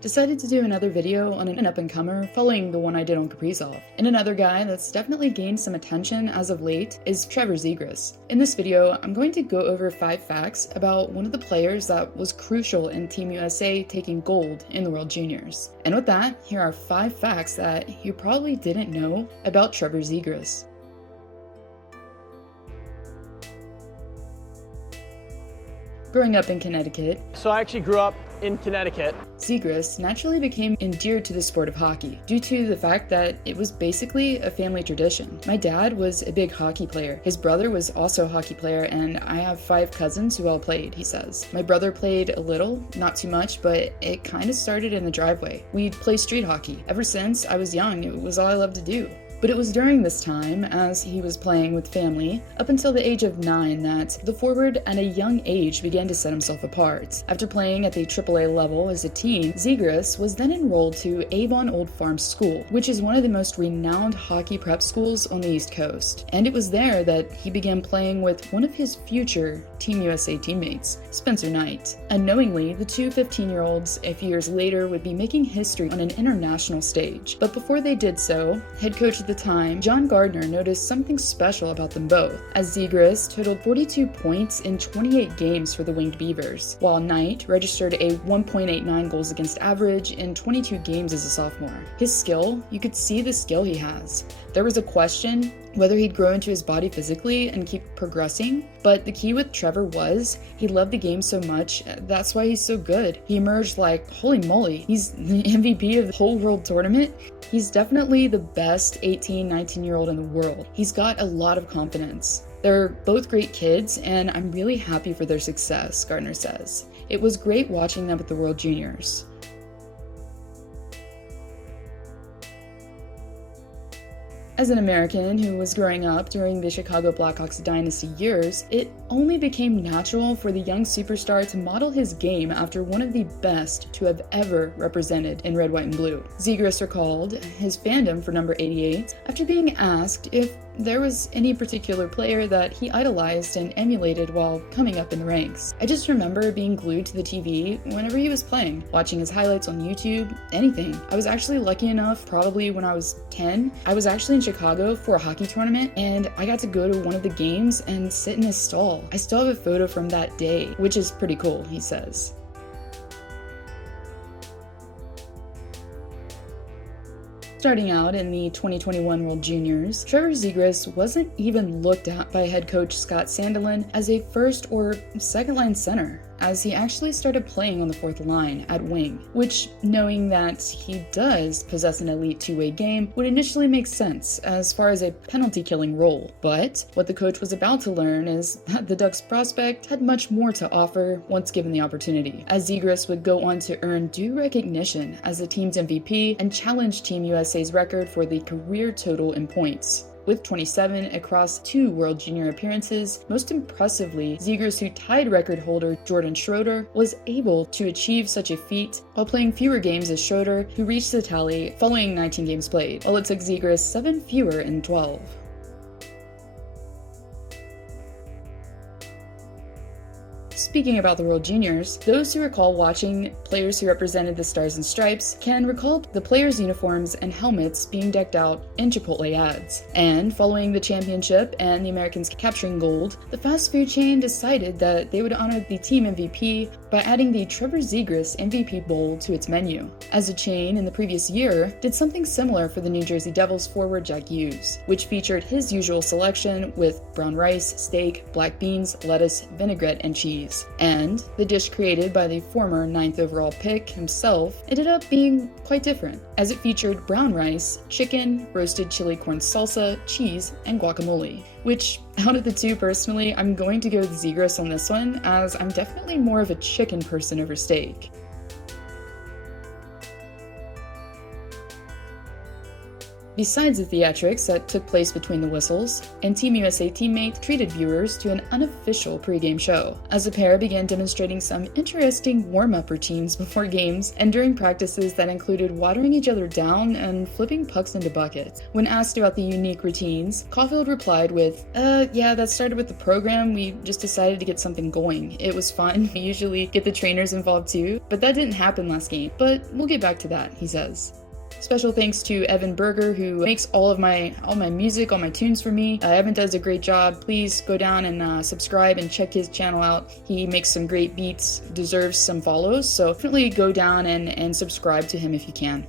Decided to do another video on an up-and-comer following the one I did on Kaprizov. And another guy that's definitely gained some attention as of late is Trevor Zegras. In this video, I'm going to go over 5 facts about one of the players that was crucial in Team USA taking gold in the World Juniors. And with that, here are 5 facts that you probably didn't know about Trevor Zegras. Growing up in Connecticut, So I actually grew up in Connecticut. Zegras naturally became endeared to the sport of hockey due to the fact that it was basically a family tradition. My dad was a big hockey player. His brother was also a hockey player, and I have 5 cousins who all played, he says. My brother played a little, not too much, but it kind of started in the driveway. We'd play street hockey. Ever since I was young, it was all I loved to do. But it was during this time, as he was playing with family, up until the age of 9 that the forward at a young age began to set himself apart. After playing at the AAA level as a teen, Zegras was then enrolled to Avon Old Farm School, which is one of the most renowned hockey prep schools on the East Coast. And it was there that he began playing with one of his future Team USA teammates, Spencer Knight. Unknowingly, the two 15-year-olds a few years later would be making history on an international stage. But before they did so, head coach at the time, John Gardner, noticed something special about them both, as Zegras totaled 42 points in 28 games for the Winged Beavers, while Knight registered a 1.89 goals against average in 22 games as a sophomore. His skill, you could see the skill he has. There was a question whether he'd grow into his body physically and keep progressing, but the key with Trevor was he loved the game so much, that's why he's so good. He emerged like, holy moly, he's the MVP of the whole world tournament. He's definitely the best 18, 19-year-old in the world. He's got a lot of confidence. They're both great kids, and I'm really happy for their success, Gardner says. It was great watching them at the World Juniors. As an American who was growing up during the Chicago Blackhawks dynasty years, it only became natural for the young superstar to model his game after one of the best to have ever represented in red, white, and blue. Zegras recalled his fandom for number 88 after being asked if there was any particular player that he idolized and emulated while coming up in the ranks. I just remember being glued to the TV whenever he was playing, watching his highlights on YouTube, anything. I was actually lucky enough, probably when I was 10, I was actually in Chicago for a hockey tournament, and I got to go to one of the games and sit in his stall. I still have a photo from that day, which is pretty cool, he says. Starting out in the 2021 World Juniors, Trevor Zegras wasn't even looked at by head coach Scott Sandelin as a first or second line center, as he actually started playing on the 4th line at wing, which, knowing that he does possess an elite two-way game, would initially make sense as far as a penalty-killing role. But what the coach was about to learn is that the Ducks prospect had much more to offer once given the opportunity, as Zegras would go on to earn due recognition as the team's MVP and challenge Team USA's record for the career total in points. With 27 across 2 World Junior appearances, most impressively, Zegras, who tied record holder Jordon Schroeder, was able to achieve such a feat while playing fewer games as Schroeder, who reached the tally following 19 games played, while it took Zegras 7 fewer in 12. Speaking about the World Juniors, those who recall watching players who represented the Stars and Stripes can recall the players' uniforms and helmets being decked out in Chipotle ads. And following the championship and the Americans capturing gold, the fast food chain decided that they would honor the team MVP by adding the Trevor Zegras MVP Bowl to its menu, as the chain in the previous year did something similar for the New Jersey Devils forward Jack Hughes, which featured his usual selection with brown rice, steak, black beans, lettuce, vinaigrette, and cheese. And the dish created by the former 9th overall pick himself ended up being quite different, as it featured brown rice, chicken, roasted chili corn salsa, cheese, and guacamole. Which, out of the two personally, I'm going to go with Zegras on this one, as I'm definitely more of a chicken person over steak. Besides the theatrics that took place between the whistles, and Team USA teammates treated viewers to an unofficial pregame show, as the pair began demonstrating some interesting warm-up routines before games and during practices that included watering each other down and flipping pucks into buckets. When asked about the unique routines, CAUFIELD replied with, yeah, that started with the program. We just decided to get something going. It was fun. We usually get the trainers involved too, but that didn't happen last game. But we'll get back to that," he says. Special thanks to Berger, who makes all my music, all my tunes for me. Evan does a great job. Please go down and subscribe and check his channel out. He makes some great beats, deserves some follows, so definitely go down and subscribe to him if you can.